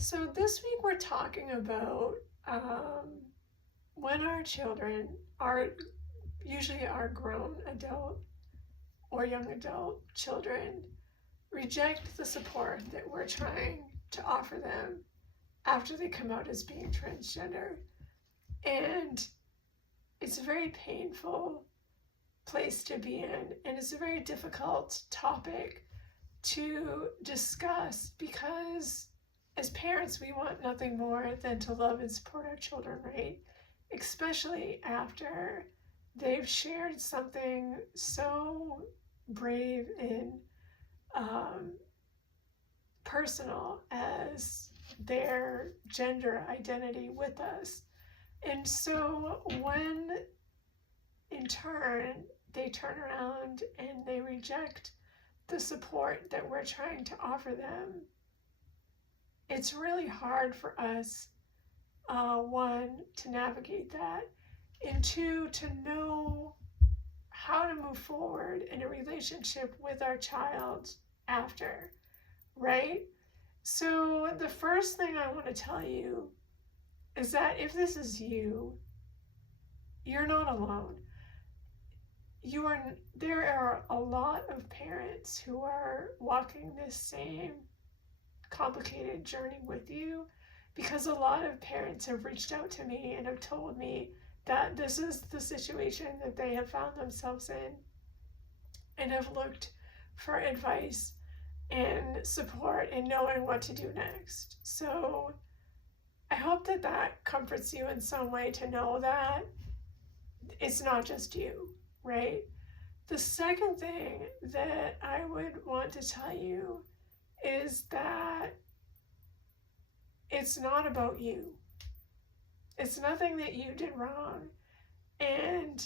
So this week we're talking about when our children are usually our grown adult or young adult children reject the support that we're trying to offer them after they come out as being transgender. And it's a very painful place to be in, and it's a very difficult topic to discuss because as parents, we want nothing more than to love and support our children, right? Especially after they've shared something so brave and personal as their gender identity with us. And so when in turn they turn around and they reject the support that we're trying to offer them, it's really hard for us, one, to navigate that, and two, to know how to move forward in a relationship with our child after, right? So the first thing I want to tell you is that if this is you, you're not alone. There are a lot of parents who are walking this same complicated journey with you, because a lot of parents have reached out to me and have told me that this is the situation that they have found themselves in and have looked for advice and support in knowing what to do next. So I hope that that comforts you in some way to know that it's not just you, right? The second thing that I would want to tell you is that it's not about you. It's nothing that you did wrong. And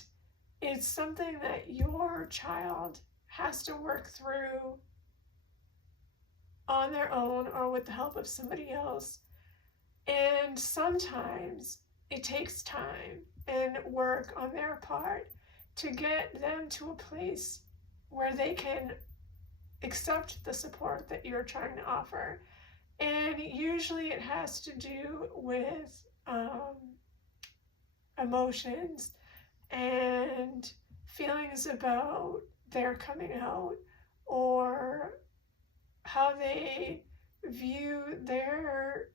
it's something that your child has to work through on their own or with the help of somebody else. And sometimes it takes time and work on their part to get them to a place where they can accept the support that you're trying to offer. And usually it has to do with emotions and feelings about their coming out, or how they view their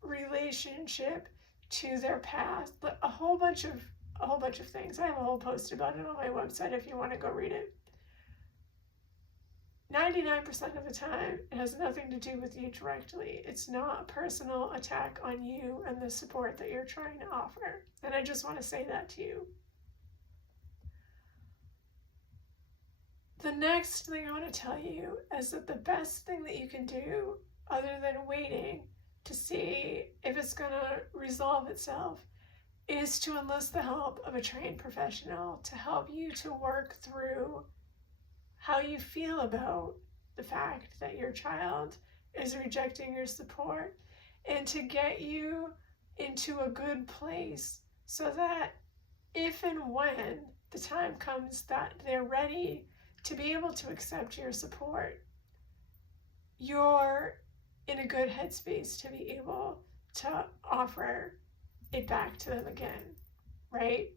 relationship to their past, a whole bunch of things. I have a whole post about it on my website if you want to go read it. 99% of the time, it has nothing to do with you directly. It's not a personal attack on you and the support that you're trying to offer. And I just want to say that to you. The next thing I want to tell you is that the best thing that you can do, other than waiting to see if it's going to resolve itself, is to enlist the help of a trained professional to help you to work through how you feel about the fact that your child is rejecting your support, and to get you into a good place so that if and when the time comes that they're ready to be able to accept your support, you're in a good headspace to be able to offer it back to them again, right?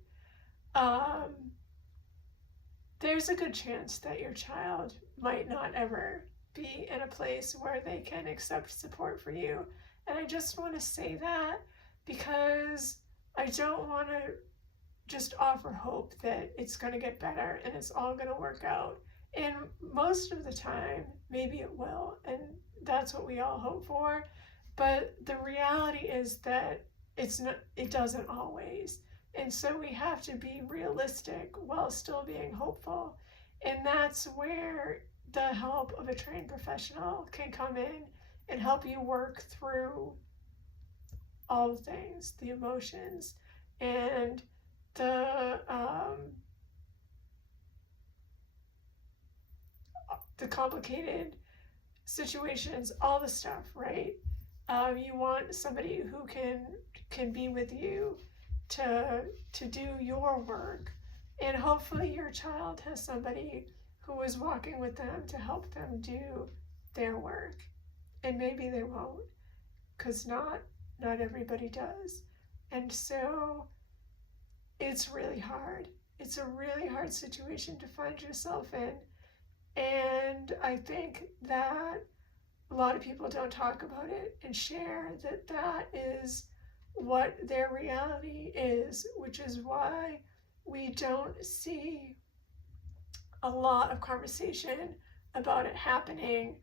There's a good chance that your child might not ever be in a place where they can accept support for you. And I just want to say that because I don't want to just offer hope that it's going to get better and it's all going to work out. And most of the time, maybe it will. And that's what we all hope for. But the reality is that it doesn't always. And so we have to be realistic while still being hopeful. And that's where the help of a trained professional can come in and help you work through all the things, the emotions, and the complicated situations, all the stuff, right? You want somebody who can be with you to do your work, and hopefully your child has somebody who is walking with them to help them do their work. And maybe they won't, because not everybody does. And so it's really hard. It's a really hard situation to find yourself in. And I think that a lot of people don't talk about it and share that that is what their reality is, which is why we don't see a lot of conversation about it happening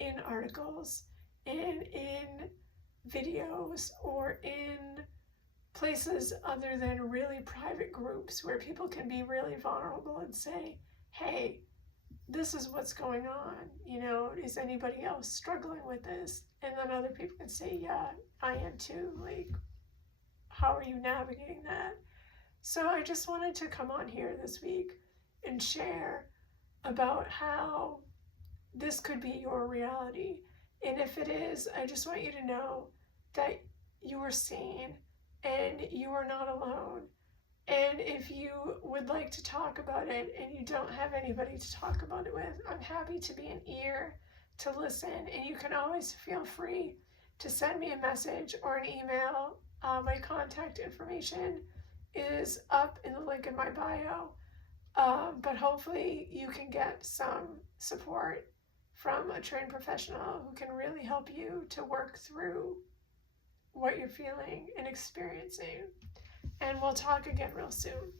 in articles and in videos or in places other than really private groups where people can be really vulnerable and say, hey, this is what's going on, you know, is anybody else struggling with this? And then other people can say, yeah, I am too. Like, how are you navigating that? So I just wanted to come on here this week and share about how this could be your reality. And if it is, I just want you to know that you are seen and you are not alone. And if you would like to talk about it and you don't have anybody to talk about it with, I'm happy to be an ear to listen. And you can always feel free to send me a message or an email. My contact information is up in the link in my bio. But hopefully you can get some support from a trained professional who can really help you to work through what you're feeling and experiencing. And we'll talk again real soon.